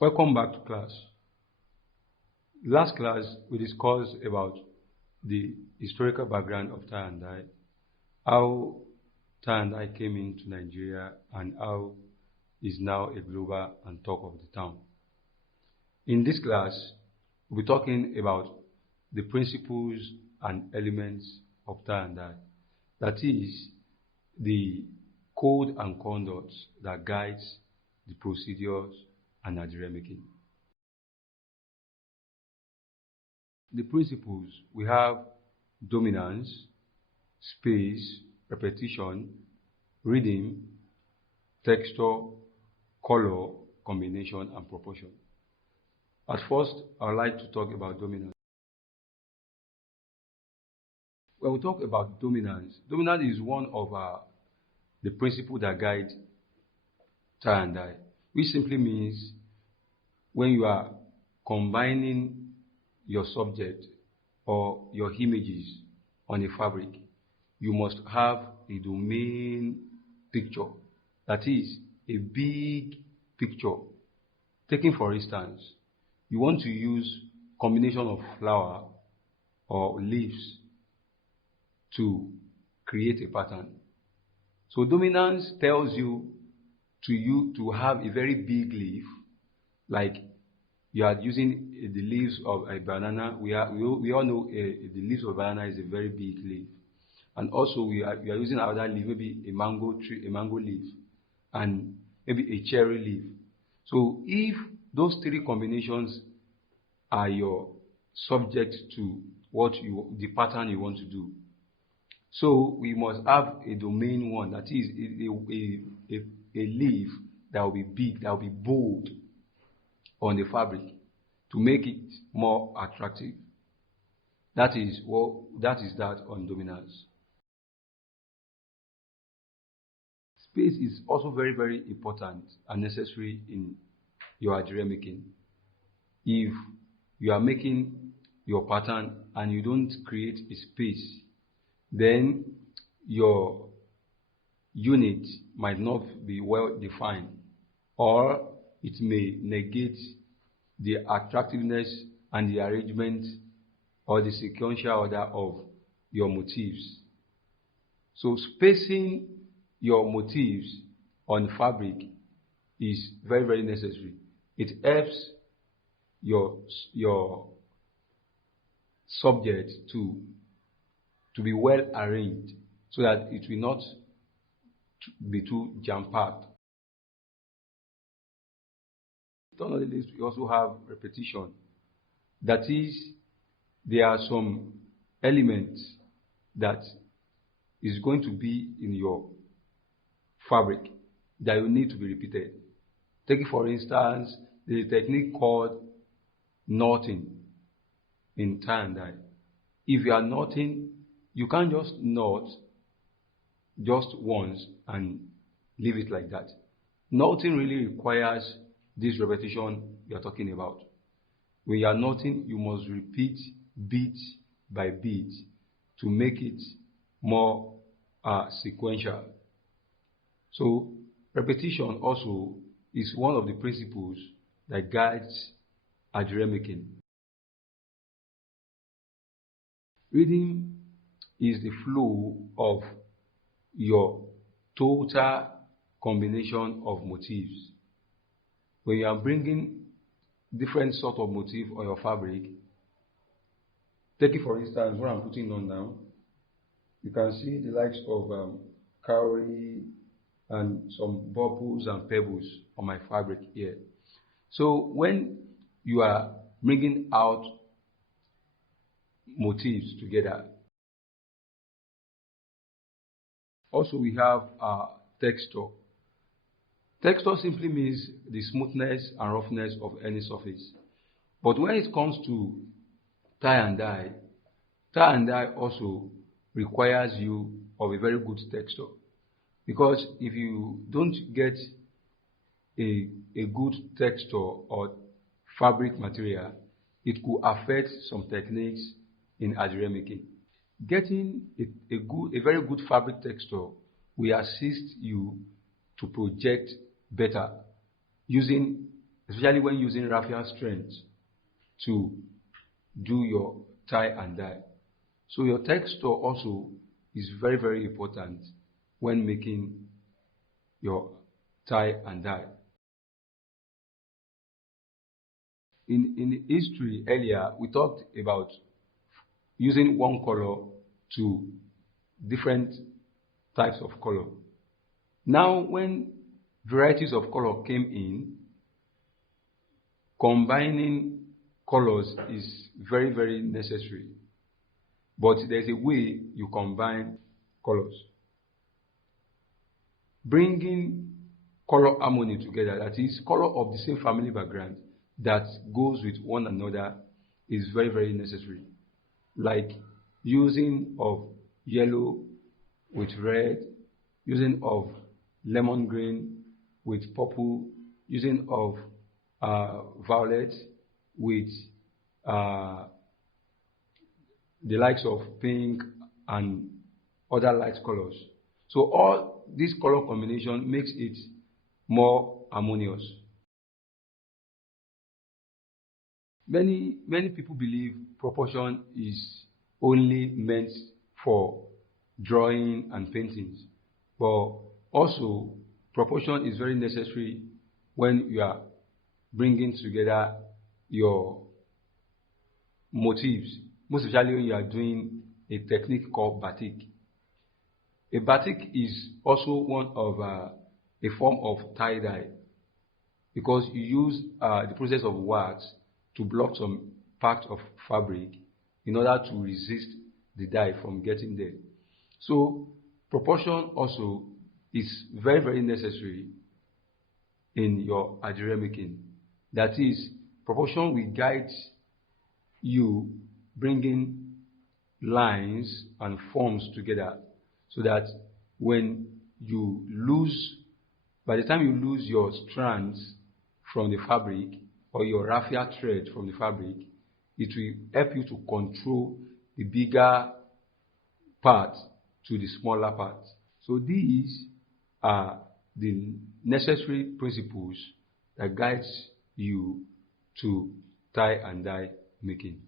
Welcome back to class. Last class, we discussed about the historical background of tie and dye, how tie and dye came into Nigeria, and how it is now a global and talk of the town. In this class, we'll be talking about the principles and elements of tie and dye. That is, the code and conduct that guides the procedures and Adire making. The principles, we have dominance, space, repetition, rhythm, texture, color, combination, and proportion. At first, I would like to talk about dominance. When we talk about dominance, dominance is one of the principles that guide tie and dye, which simply means when you are combining your subject or your images on a fabric, you must have a domain picture. That is, a big picture. Taking for instance, you want to use combination of flower or leaves to create a pattern. So dominance tells you to have a very big leaf, like you are using the leaves of a banana. We all know the leaves of a banana is a very big leaf, and also we are using another leaf, maybe a mango tree, a mango leaf, and maybe a cherry leaf. So if those three combinations are your subject to the pattern you want to do, so we must have a domain one, that is a leaf that will be big, that will be bold on the fabric to make it more attractive. That is that on dominance. Space is also very, very important and necessary in your Adire making. If you are making your pattern and you don't create a space, then your unit might not be well defined, or it may negate the attractiveness and the arrangement or the sequential order of your motifs. So spacing your motifs on fabric is very, very necessary. It helps your subject to be well arranged so that it will not be too jam-packed. On the list, we also have repetition. That is, there are some elements that is going to be in your fabric that will need to be repeated. Take for instance, the technique called knotting in tie and dye. If you are knotting, you can't just knot just once and leave it like that. Knotting really requires this repetition we are talking about. When you are knotting, you must repeat beat by beat to make it more sequential. So repetition also is one of the principles that guides Adire making. Rhythm is the flow of your total combination of motifs. When you are bringing different sort of motif on your fabric, take it for instance, what I'm putting on now, you can see the likes of cowrie and some bubbles and pebbles on my fabric here. So when you are bringing out motifs together, also we have texture. Texture simply means the smoothness and roughness of any surface. But when it comes to tie and dye also requires you of a very good texture. Because if you don't get a good texture or fabric material, it could affect some techniques in Adire making. Getting a very good fabric texture will assist you to project better using especially when using raffia strength to do your tie and dye. So your texture also is very, very important when making your tie and dye. In history earlier, we talked about using one color to different types of color. Now, when varieties of color came in, combining colors is very, very necessary. But there's a way you combine colors. Bringing color harmony together, that is, color of the same family background that goes with one another, is very, very necessary. Like using of yellow with red, using of lemon green with purple, using of violet with the likes of pink and other light colors. So all this color combination makes it more harmonious. Many people believe proportion is only meant for drawing and paintings, but also proportion is very necessary when you are bringing together your motifs, most especially when you are doing a technique called batik. A batik is also one of a form of tie-dye, because you use the process of wax to block some part of fabric in order to resist the dye from getting there. So proportion also is very, very necessary in your Adire making. That is, proportion will guide you bringing lines and forms together, so that when you lose, by the time you lose your strands from the fabric or your raffia thread from the fabric, it will help you to control the bigger part to the smaller part. So these are the necessary principles that guides you to tie and dye making.